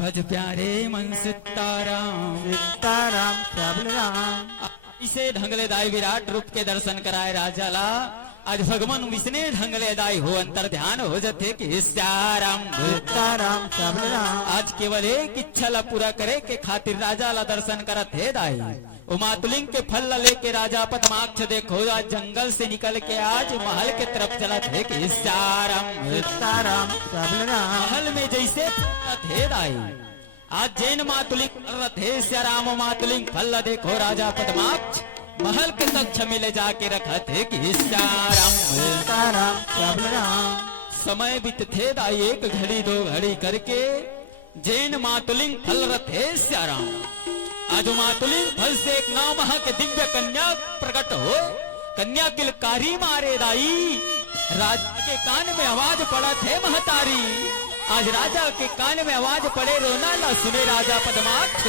भज प्यारे मन सीताराम सीताराम श्याम राम। इसे ढंगले दाई विराट रूप के दर्शन कराए राजाला आज भगवान विष्णु ढंगले दाई हो अंतर ध्यान हो जते कि सीताराम सीताराम श्याम राम। आज केवल एक इच्छा ला पूरा करे के खातिर राजा ला दर्शन करत है दाई ओ मातुलिंग के फल ला लेके राजा पद्माक्ष देखो आज जंगल से निकल के आज महल के तरफ चलत है कि सीताराम सीताराम श्याम राम। महल में जैसे थे दाई आज जैन मातुलिंग रथ है श्याराम मातुलिंग फल ला देखो राजा पद्माक्ष महल के कक्ष में ले जाके रखत है कि सीताराम सीताराम श्याम राम। समय बीतते दाई एक घड़ी दो घड़ी करके जैन मातुलिंग फल रथ है श्याराम आज मातुलिंग फल से एक नौ माह के दिव्य कन्या प्रकट हो कन्या किलकारी मारे दाई राजा के कान में आवाज पड़ा थे महतारी आज राजा के कान में आवाज पड़े रोना ना सुने राजा पद्माक्ष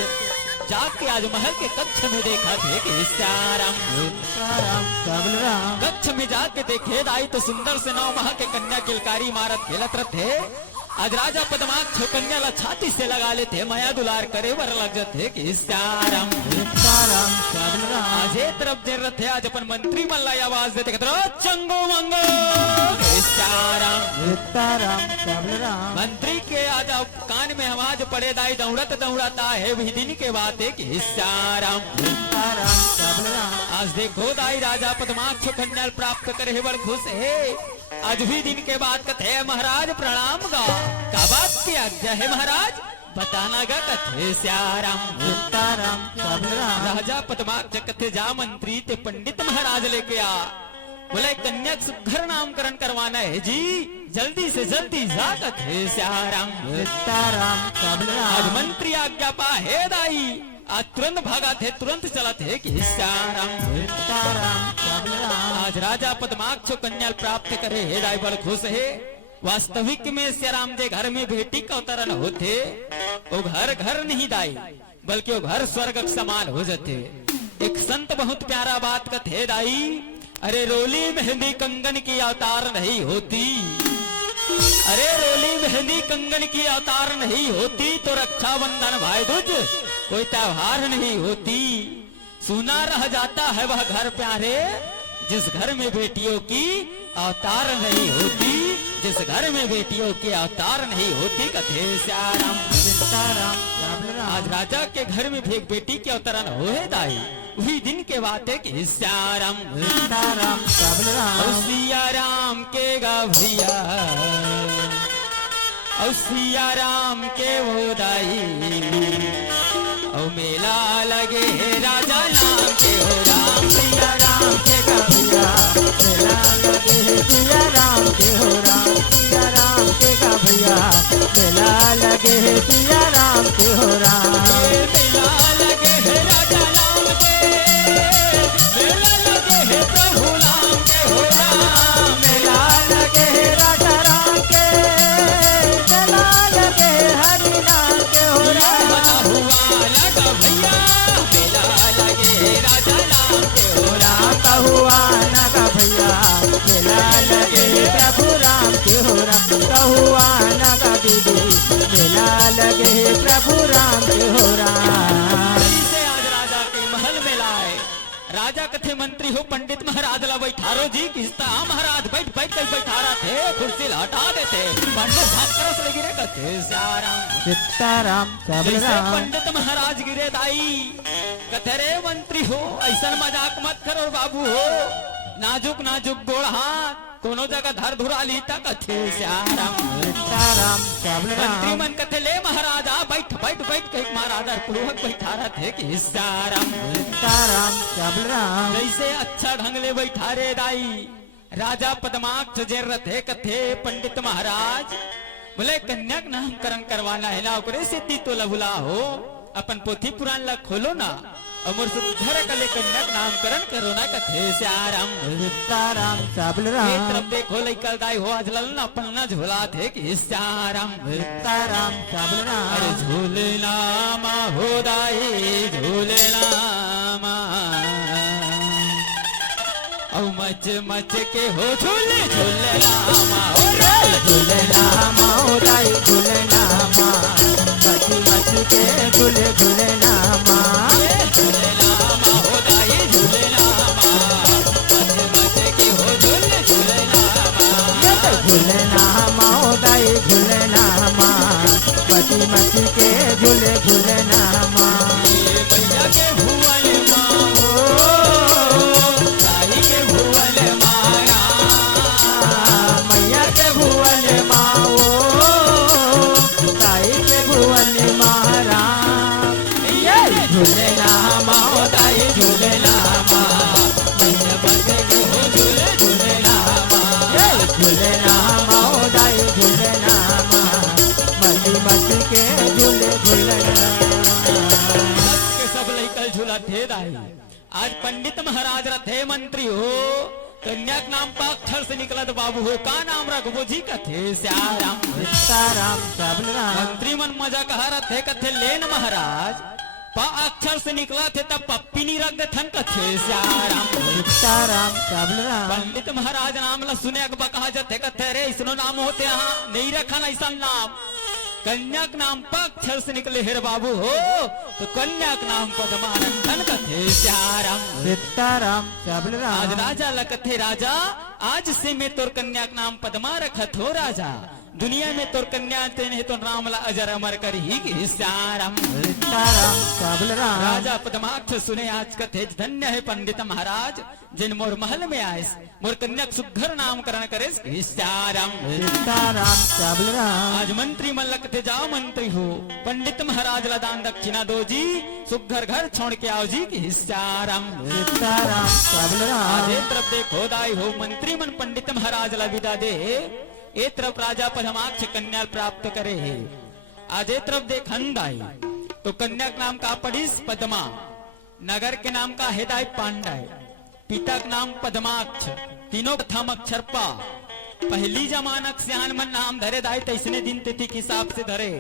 जाके आज महल के कक्ष में देखा थे कि सीताराम कक्ष में जाके देखे दाई तो सुंदर से 9 माह के कन्या किलकारी मारत खेलत रहे आज राजा पद्माक्ष कन्या ला छाती से लगा लेते माया दुलार करे वर लग जाते कि सीताराम आज एक तरफ जेर रथे आज अपन मंत्री मन ला आवाज देते चंगो मंगो सीताराम मंत्री के आज कान में आवाज पड़े दाई दौड़त दौड़ता है वही दिन के बात है कि सीताराम आज देखो दाई राजा पद्माक्ष कन्या प्राप्त करे वर खुश है आज भी दिन के बाद कथे महाराज प्रणाम गा का बात की आज्ञा है महाराज बताना गा कथे श्याराम राजा पद्माक्ष कथे जा मंत्री ते पंडित महाराज लेके आ बोले कन्या सुघर नामकरण करवाना है जी जल्दी से जल्दी जा कथे श्याराम आज मंत्री आज्ञा पा है दाई आज तुरंत भागा थे तुरंत चला थे कि श्याराम आज राजा पद्माक्ष कन्या प्राप्त करे है दाई बड़ खुश है वास्तविक में श्याराम जे घर में बेटी का अवतरण होते वो घर घर नहीं दाई बल्कि वो घर स्वर्ग समान हो जाते एक संत बहुत प्यारा बात कथे दाई अरे रोली मेहंदी कंगन की अवतार नहीं होती अरे रोली मेहंदी कंगन की अवतार नहीं होती तो रक्षाबंधन भाई दूज कोई त्योहार नहीं होती सुना रह जाता है वह घर प्यारे जिस घर में बेटियों की अवतार नहीं होती जिस घर में बेटियों की अवतार नहीं होती कथे श्याराम आज राजा के घर में भी एक बेटी के अवतरण हो है दाई वही दिन के बात है कि श्याराम सियाराम के गा भैया सियाराम के वो दाई ओ मेला लगे राजा नाम के हो राम सियाराम के गा भैया मेला लगे सियाराम के हो राम सियाराम के गा भैया मेला लगे सियाराम के हो राम मेला लगे है राजा नाम के मेला लगे है प्रभु नाम के हो राम मेला लगे राजा राम के मेला लगे हरि नाम के हो राम हुआ लगा भैया मेला लगे राजा नाम के हो राम हुआ नगा भैया मेला लगे प्रभु राम के हो राम हुआ नगा दीदी मेला लगे प्रभु राम के हो राम से आज राजा के महल में लाए राजा कथे मंत्री हो पंडित महाराज ला बैठारो जी किस्ता महाराज बैठ बैठ कर बैठारा थे कुर्सी ला हटा देते पंडित भास्कर से गिरे कथे श्याराम सीताराम जैसे पंडित महाराज गिरे दाई कथे रे मंत्री हो ऐसा मजाक मत करो बाबू हो नाजुक नाजुक गोड़ हाथ कोनो जगह धर धुरा ली तक कथे श्याराम मंत्री मन कथे ले महाराजा बैठ बैठ बैठ के महाराज पूर्वक बैठारा थे कि श्याराम जैसे अच्छा ढंग ले बैठा रे दाई राजा पद्माक्ष जेर रथे कथे पंडित महाराज बोले कन्या नामकरण करवाना है ना ओकरे सिद्धि तो लभुला हो अपन पोथी पुराण ला खोलो ना अमर सुधर कले कन्या नामकरण करो ना कथे श्याराम तरफ देखो लेकर दाई हो आज ललना पन्ना झोला थे कि श्याराम अरे झूलना मा हो दाई झूलना मा औ मच मच के हो झूले झूलना माँ हो रे झूलना माँ दाई झूलना माँ मची मची के झूले झूलना माँ झूलना माँ हो दाई झूलना माँ मच मच के हो झूले झूलना माँ झूलना माँ दाई झूलना माँ मची मची के झूले झूलना माँ ये मैया के भुवन माँ हो दाई के भुवन मारा मैया के भुवन माँ दाई के भुवन मारा झूलना माँ दाई झूलना माँ मैया बच के हो झूले झूलना माँ झूलना माँ दाई झूलना माँ मची मची के झूले झूलना के सब लइकल झूला थे दाई आज पंडित महाराज रथे मंत्री हो कन्याक नाम पा अक्षर से निकलत बाबू हो का नाम रखबो जी कथे श्याराम सीताराम सबलराम मंत्री मन मजा कहा रथे कथे लेन महाराज पा अक्षर से निकला थे तब पप्पी नहीं रख थन कथे श्याराम सीताराम सबलराम पंडित महाराज नाम ला सुने अकबा कहा जथे कथे रे इसनो नाम होते यहाँ नहीं रखा ना ऐसा नाम कन्याक नाम पर अक्षर से निकले हेर बाबू हो तो कन्याक नाम पद्मानंदन कथे श्याराम सीताराम आज सबलराम राजा लकथे राजा आज से मैं तोर कन्याक नाम पद्मा रखत हो राजा दुनिया में तोर कन्या तेने तो नाम ला अजर अमर कर ही श्याराम सीताराम सबलराम राजा पद्माक्ष सुने आज कथे धन्य है पंडित महाराज जिन मोर महल में आए मोर कन्या सुघर नामकरण करे श्याराम सीताराम सबलराम आज मंत्री मल्लक थे जाओ मंत्री हो पंडित महाराज ला दान दक्षिणा दो जी सुघर घर छोड़ के आओ जी की श्याराम सीताराम सबलराम आज एक तरफ देखो दाई हो मंत्री मन पंडित महाराज ला विदा दे एक तरफ राजा पद्माक्ष कन्या प्राप्त करे है आज एक तरफ देख हंदाई तो कन्या का नाम का पड़िस पद्मा नगर के नाम का हेदाय पांडाय पिता का नाम पद्माक्ष तीनों प्रथम अक्षर पा पहली जमानक सियान मन नाम धरे दाय तैसने दिन तिथि के हिसाब से धरे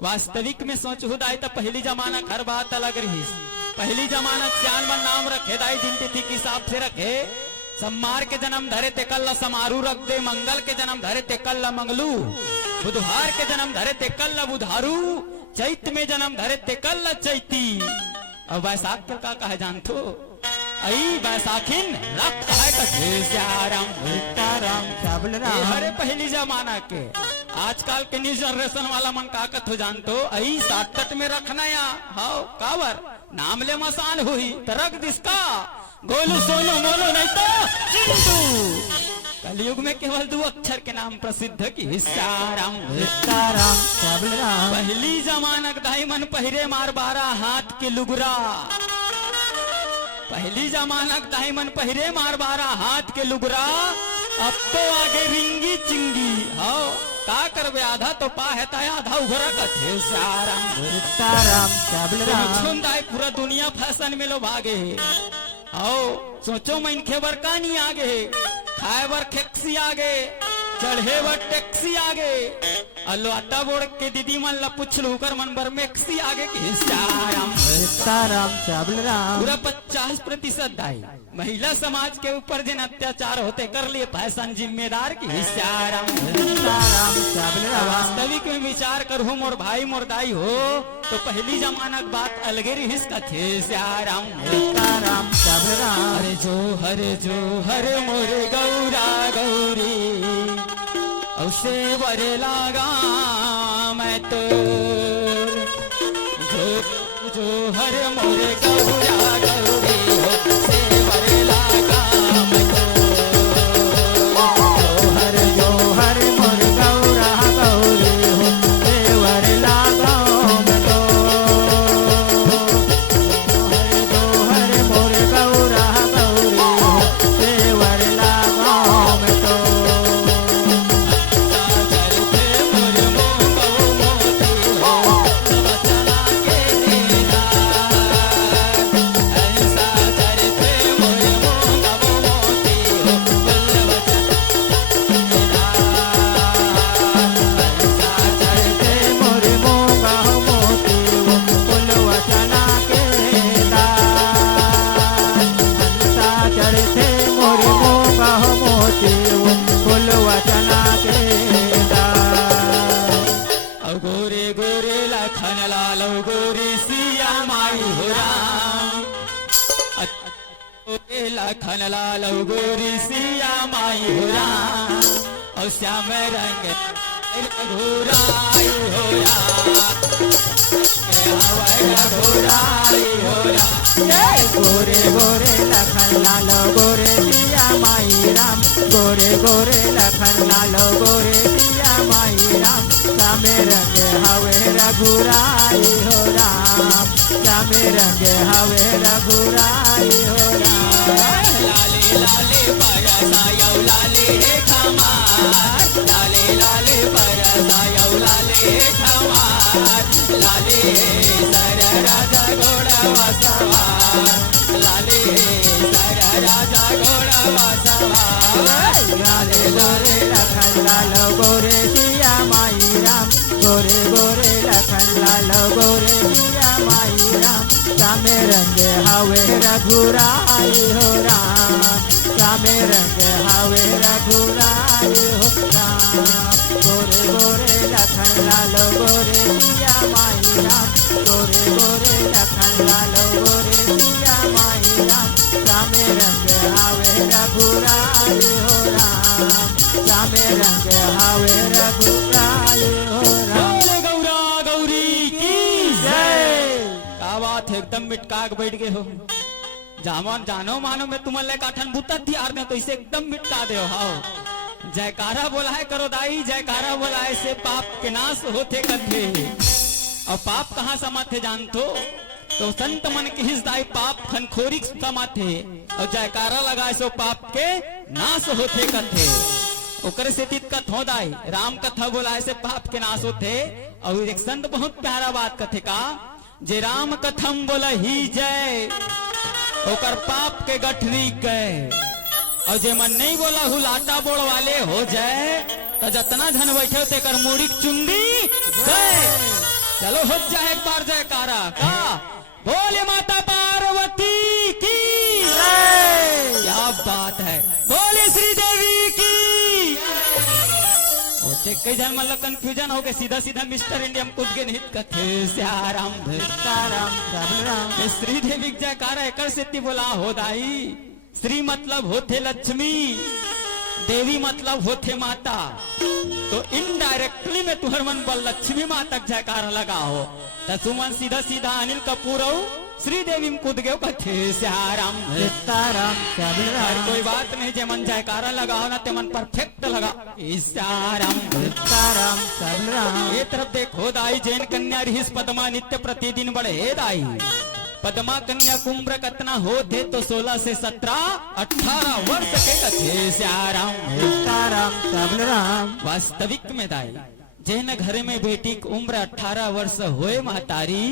वास्तविक में सोच हो दाय तो पहली जमानक हर बात अलग रही पहली जमानक सियान मन नाम रखे दाय दिन तिथि के हिसाब से रखे सम्मार के जन्म धरे ते कल समारू रख दे मंगल के जन्म धरे ते कल मंगलू बुधवार के जन्म धरे ते कल बुधारू चैत में जन्म धरे ते कल चैती और वैसाख के का कहे जानतो आई बैसाखिन रक्त है कथे श्याराम सीताराम सबलराम हरे पहली जमाना के आजकल के न्यू जनरेशन वाला मन का कथ हो जानतो आई सातट में रखना या हाउ कावर नाम ले मसान हुई तो रख दिसका गोलू सोनू मोलू नहीं तो चिंटू कलयुग में केवल दो अक्षर के नाम प्रसिद्ध की श्याराम सीताराम सबलराम पहली जमानक दाई मन पहिरे मार बारा हाथ के लुगरा पहली जमानक दाई मन पहिरे मार बारा हाथ के लुगरा अब तो आगे रिंगी चिंगी हाओ का करबे आधा तो पा है ता आधा उघरा कथे श्याराम सीताराम सबलराम सुनदाई पूरा दुनिया फैशन में लो भागे आओ सोचो मैं इनके बर कहानी आगे खाए बर खेक्सी आगे चढ़े बर टैक्सी आगे अल्लो अड्डा बोड़ के दीदी मन ला पुछलू कर मन बर मैक्सी आगे की श्याराम सीताराम सबलराम पूरा 50% दाई महिला समाज के ऊपर जिन अत्याचार होते कर लिए फैशन जिम्मेदार की श्याराम सीताराम सबलराम वास्तविक में विचार करूँ मोर भाई मोर दाई हो तो पहली जमानक बात अलगे रही थे श्याराम सीताराम सबलराम जो हर मोरे गौरा गौरी औसे बरे लागा मैं तो जो हर मोरे गौरा गौरी औसे बरे लागा मैं जो हर मोर गौरा गौरी हो देवर लगाओ मैं तो जो हर मोर गौरा गौरी हो देवर लगाओ मैं तो ऐसा लखन लाल गोरी सिया माई हो राम और श्याम रंग घोराई हो गोरे गोरे लखन लाल गोरे सिया माई राम गोरे गोरे लखन लाल गोरे सिया माई राम श्यामे रंग हवे रघुराई हो राम श्यामे रंग हवे रघुराई हो राम लाले लाले परसायौ लाले खमार लाले लाले परसायौ लाले खमार लाले सर राजा घोड़ा सवार लाले सर राजा घोड़ा सवार लाले गोरे लखन लाल गोरे सिया माई राम गोरे गोरे लखन लाल गोरे सिया माई राम श्यामे रंग हवे रघुराई हो राम श्यामे रंग हवे रघुराई हो राम गोरे गोरे लखन लाल गोरे सिया माई राम गोरे गोरे लखन लाल गोरे सिया माई राम श्यामे रंग हवे रघुराई हो राम श्यामे रंग हवे रघुराई हो राम बोले गौरा गौरी की जय। क्या बात है, एकदम मिटका के बैठ गए हो। जामन जानो मानो मैं तुम्हारे काठन बुता तैयार ने तो इसे एकदम मिटका दे हाओ। जयकारा बोला है करो दाई, जयकारा बोला है से पाप के नाश होते कथे। और पाप कहाँ समाथे जानतो तो संत मन के हिस्दाई पाप खनखोरी समाथे और जयकारा लगाए सो पाप के नाश होते कथे। ओकरे से दिक्कत हो दाई राम कथा बोलाए से पाप के नाश होते। और एक संत बहुत प्यारा बात कथे का जे राम कथम बोला ही जय ओकर पाप के गठरी गए और जे मन नहीं बोला हु लाटा बोड़ वाले हो जाए तो जतना धन बैठे ते कर मुड़ी चुंडी गए। चलो हो जाए एक बार जयकारा का बोले माता पार्वती की क्या बात है, बोले श्री देवी की। कई जन मतलब कंफ्यूजन हो गए सीधा सीधा मिस्टर इंडिया में कूद के निहित कथे श्याराम सीताराम राम श्री देवी जयकारा एकर से बोला हो दाई। श्री मतलब होते लक्ष्मी, देवी मतलब होते माता, तो इनडायरेक्टली में तुहर मन बल लक्ष्मी माता जयकारा लगाओ तो सुमन सीधा सीधा अनिल कपूर श्री देवी में कूद गए कथे श्याराम सीताराम हर कोई बात नहीं जे मन जयकारा लगाओ ना ते मन परफेक्ट लगा श्याराम सीताराम ये तरफ देखो दाई जैन कन्या रिहिस पद्मा नित्य प्रतिदिन बढ़े दाई। पद्मा कन्या कुंभ कतना होते तो 16 से 17 18 वर्ष के कथे श्याराम सीताराम राम वास्तविक में दाई जैन घर में बेटी की उम्र 18 वर्ष होए महतारी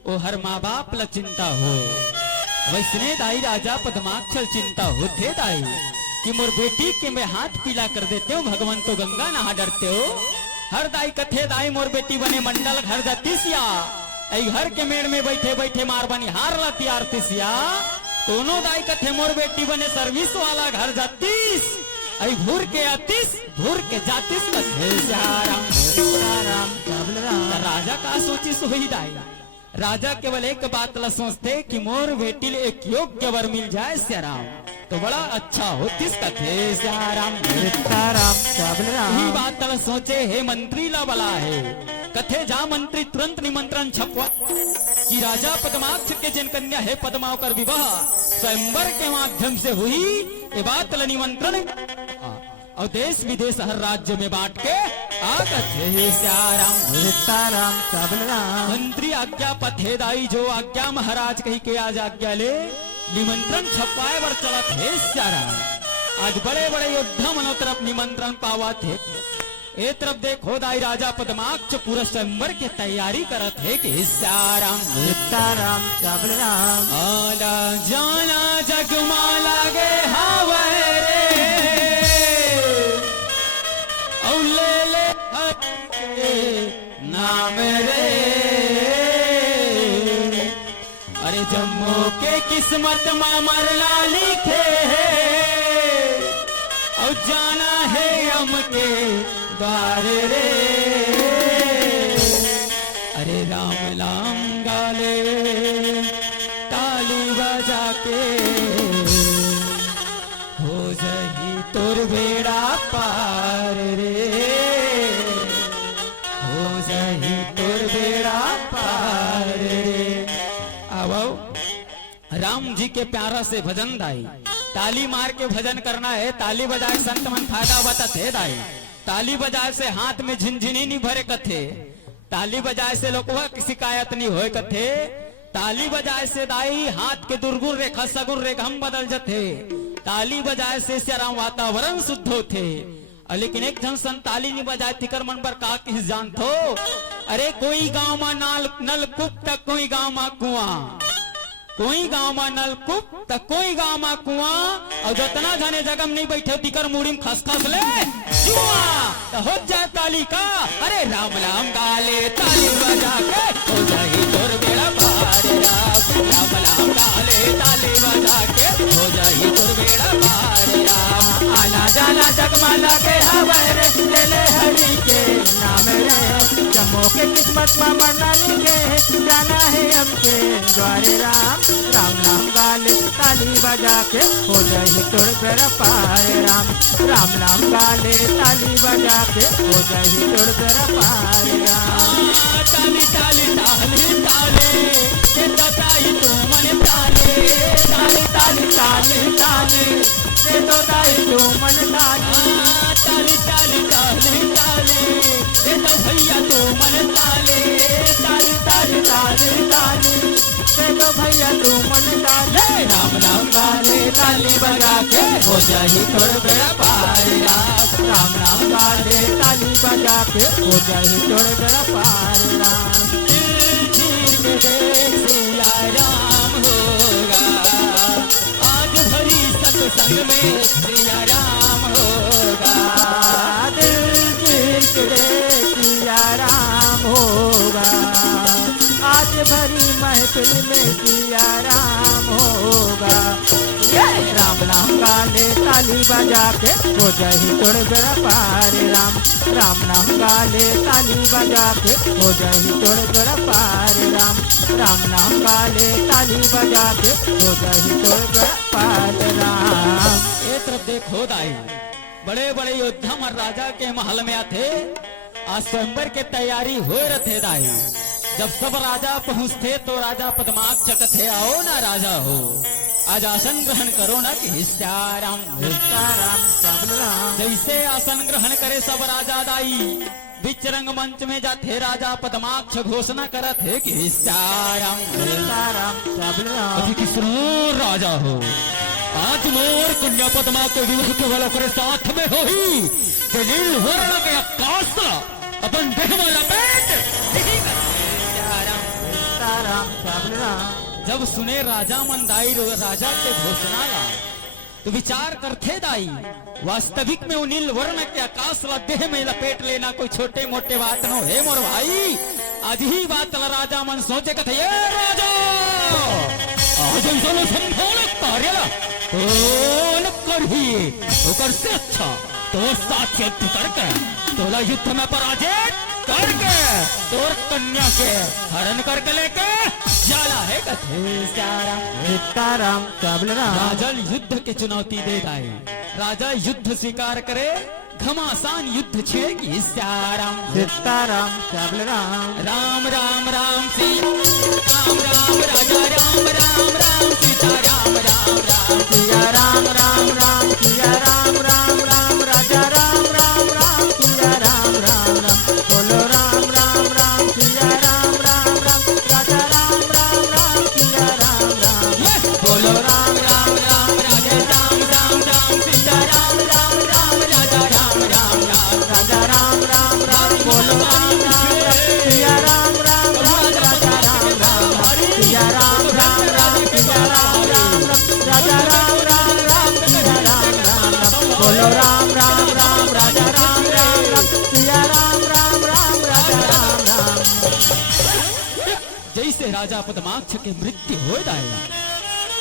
ओ हर माँ बाप ल चिंता हो वैसने दाई राजा पद्माक्षर चिंता होते दाई कि मोर बेटी के मैं हाथ पीला कर देते हो भगवान तो गंगा नहा डरते हो। हर दाई कथे दाई मोर बेटी बने मंडल घर जातीसिया घर के मेड़ में बैठे बैठे मार बनी हार लाती आरतीसिया दोनों दाई कथे मोर बेटी बने सर्विस वाला घर जातीस भूर के आतीस भूर के जातीस कथे श्याराम राजा का सोची सोई दाई राजा केवल एक बात ला सोचते कि मोर बेटी ले एक योग्य वर मिल जाए श्याराम तो बड़ा अच्छा होती कथे श्याराम ही बात ला सोचे हे मंत्री ला बला है कथे जा मंत्री तुरंत निमंत्रण छपवा कि राजा पद्माक्ष के जिन कन्या है पद्मा कर विवाह स्वयंवर के माध्यम से हुई ये बात ला निमंत्रण और देश विदेश हर राज्य में बांट के सीताराम मंत्री आज्ञा पथे दाई जो आज्ञा महाराज कही के आज आज्ञा ले निमंत्रण छपाए वर चला थे श्याराम। आज बड़े बड़े योद्धा मनो तरफ निमंत्रण पावा थे। ए तरफ देखो दाई राजा पद्माक्ष पूरा स्वयंवर के तैयारी करत है कि श्याराम सीताराम आला जाना जगमा लागे हावे ले नाम रे अरे जम्मू के किस्मत में मरना लिखे है और जाना है हम के द्वार रे अरे राम नाम गाले ताली बजा के हो जाही तोर बेड़ा पार रे, हो जाही तोर बेड़ा पार रे। आओ राम जी के प्यारा से भजन दाई, ताली मार के भजन करना है, ताली बजाए संत मन फायदा बता थे दाई, ताली बजाए से हाथ में झिनझिनी नहीं भरे कथे, ताली बजाए से लोग शिकायत नहीं होए कथे, ताली बजाए से दाई हाथ के दुर्गुण रेखा सगुण रेखा हम बदल जथे, ताली बजाए से सारा वातावरण शुद्ध होते। लेकिन एक जन सन ताली नहीं बजाए तिकर मन पर का किस जानथो, अरे कोई गांव में नलकूप तक कोई गांव में कुआं, कोई गांव में नलकूप तक कोई गांव में कुआं, और जितना जाने जगम नहीं बैठे तिकर मुड़ी में खसखस ले जुआ तो हो जाए ताली का, अरे राम राम गाले ताली बजा के हो जाए तोर बेड़ा पार राम, राम राम गाले ताली बजा के हो जाए तोर बेड़ा पार राम। आना जाना जगमाला के हवाए रे, ले ले हरि के नाम रे, जम्मू के किस्मत में मरना लिखे, जाना है हमके द्वारे राम, राम नाम गाले ताली बजा के हो जाए तोर बेड़ा पार राम, राम नाम गाले ताली बजा के हो जाए तोर बेड़ा पार राम। ताली ताली ताली ताली के दाई तू मन ताली, ताली ताली ताली ताली से तो दाई तू मन ताली, ताली ताली ताली ताली के तो भैया तू मन ताली, ताली ताली ताली ताली से तो भैया तू मन ताली, राम राम गाले ताली बजा के हो जाही तोर बेड़ा पार राम, राम राम गाले ताली बजा के हो जाए तोर बेड़ा पार राम। चीर के देख सिया राम होगा, आज भरी सत्संग में सिया राम होगा, दिल चीर के देखिया राम होगा, आज भरी महफिल में सिया राम होगा, राम नाम गाले ताली बजा के हो जाए तोड़ बेड़ा पार राम, राम नाम गाले ताली बजा के हो जाए तोड़ बेड़ा पार राम, राम नाम गाले ताली बजा के हो जाए तोड़ बेड़ा पार राम। एक तरफ देखो दाई बड़े बड़े योद्धा मर राजा के महल में आते, आज स्वयंवर के तैयारी हो रहे दाई, जब सब राजा पहुंचते तो राजा पद्माक चकत है, आओ ना राजा हो आज आसन ग्रहण करो ना कि हिस्साराम हिस्साराम सबराम। जैसे आसन ग्रहण करे सब राजा दाई, बीच रंग मंच में जाते राजा पद्माक्ष घोषणा करत है कि हिस्साराम हिस्साराम सबराम। अति किशोर राजा हो, आज मोर कन्या पद्मा के विवाह के वालों के साथ में हो ही नील वर्ण के आकाश अपन देह में लपेट हिस्साराम सबराम। जब सुने राजा मन दाई राजा के घोषणा ला तो विचार करते दाई, वास्तविक में नील वर्ण के आकाश ला देह में लपेट लेना कोई छोटे मोटे बात न है मोर भाई, आज ही बात ला राजा मन सोचे कथे ये राजा आज ऐसा संभव कार्य कौन करही ओकर से अच्छा तो साथ युद्ध करके तोला युद्ध में पराजित करके तोर कन्या के हरण करके लेके जाला है कथे हिस्साराम सबराम। राजा युद्ध के चुनौती दे दाई, राजा युद्ध स्वीकार करे, घमासान युद्ध छिड़ेगी हिस्साराम हिस्साराम सबराम। राम राम राम राम राम राजा राम राम राम सीता राम राम राम सिया राम राम राम सिया राम राम राम राजा राम राम राम सिया राम राम राम। बोलो राम राम राम सिया राम राम राम राजा राम राम राम सिया राम राम। बोलो राम राम राम राजा राम राम राम सीता राम राम राम राजा राम राम राम राजा राम राम राम। बोलो राम राम राम सिया राम राम राम राजा राम राम राम। सिया राम राम राम सिया राम राम राम राजा राम राम राम सिया राम राम राम। बोलो राम राम राम राजा राम राम राम सिया राम राम राम राजा राम राम। जैसे राजा पद्माक्ष के मृत्यु हो जाएगा,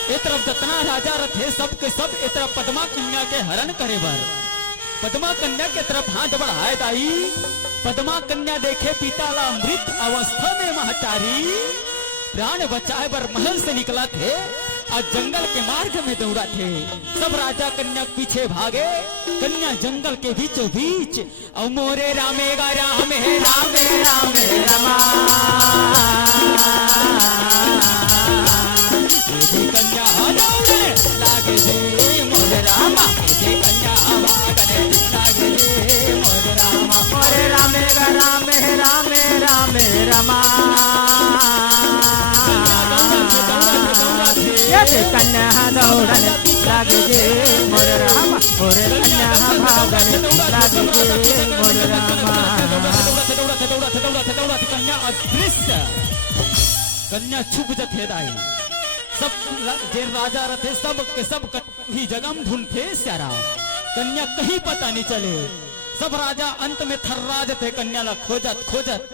ए तरफ जितना राजा रथे सब के सब ए तरफ पद्मा कन्या के हरण करे बर पद्मा कन्या के तरफ हाथ बढ़ाए दाई, पद्मा कन्या देखे पिता ला मृत अवस्था में महतारी प्राण बचाए बर महल से निकला थे, आज जंगल के मार्ग में दौड़ा थे। सब राजा कन्या पीछे भागे, कन्या जंगल के बीचों बीच। और मोरे रामेगा राम है राम राम रमा, कन्या दौड़े लागे जे मोरे रामा, कन्या भागने लागे जे मोरे रामा। मोरे रामेगा राम राम राम रमा, कन्या दौड़न लागे जे मोर रामा, मोरे कन्या भागन लागे जे मोर रामा। कन्या अदृश्य, कन्या छुप जथे दाई। सब जे राजा रथे सब के सब ही जगम ढूंढते स्यारा, कन्या कहीं पता नहीं चले। सब राजा अंत में थर्रा जथे कन्या ला खोजत खोजत,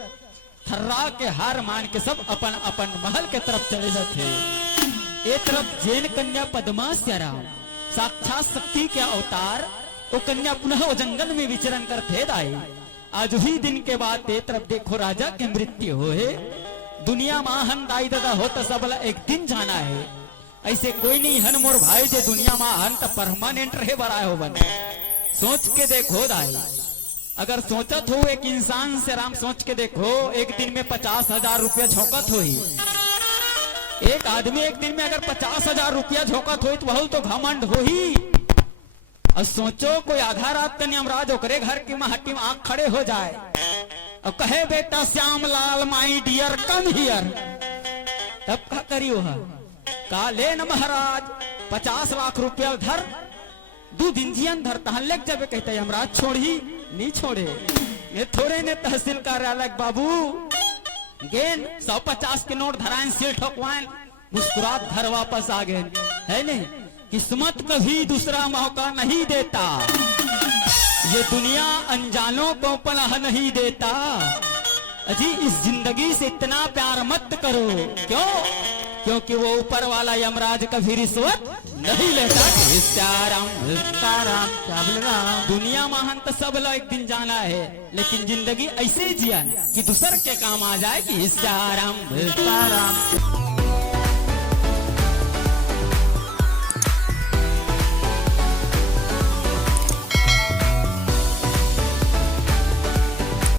थर्रा के हार मान के सब अपन अपन महल के तरफ चले जाते। एक तरफ जैन कन्या पद्मा स्यारा, साक्षात शक्ति के अवतार, वो कन्या पुनः वो जंगल में विचरण कर थे दाई। आज ही दिन के बाद एक तरफ देखो राजा के मृत्यु हो है। दुनिया माहन दाई दादा हो तो सबला एक दिन जाना है। ऐसे कोई नहीं हन मोर भाई जे दुनिया माहन तो परमानेंट रहे बड़ा हो बने। सोच के देखो दाई, अगर सोचत हो एक इंसान से राम सोच के देखो, एक दिन में 50,000 रुपया झोंकत हो ही। एक आदमी एक दिन में अगर 50,000 रुपया झोंकत हो तो बहुत तो घमंड हो ही। और सोचो कोई आधा रात तनी यमराज ओकरे घर की महटी में आंख खड़े हो जाए और कहे बेटा Shyam Lal my dear come here, तब क्या करियो है? का ले न महाराज 50 लाख रुपया धर, 2 दिन जियन धर तहन लेक जाबे। कहते यमराज छोड़ी नहीं छोड़े, ये थोड़े ने तहसील कार्यालय बाबू गेन 150 के नोट धराएं, सिर ठोकवाएं, मुस्कुरात घर वापस आ गए। है नहीं, किस्मत कभी दूसरा मौका नहीं देता, ये दुनिया अनजानों को पनाह नहीं देता। अजी इस जिंदगी से इतना प्यार मत करो, क्यों? क्योंकि वो ऊपर वाला यमराज कभी रिश्वत नहीं लेता। दुनिया महान तो सब लोग एक दिन जाना है, लेकिन जिंदगी ऐसे जिया कि दूसर के काम आ जाए कि राम।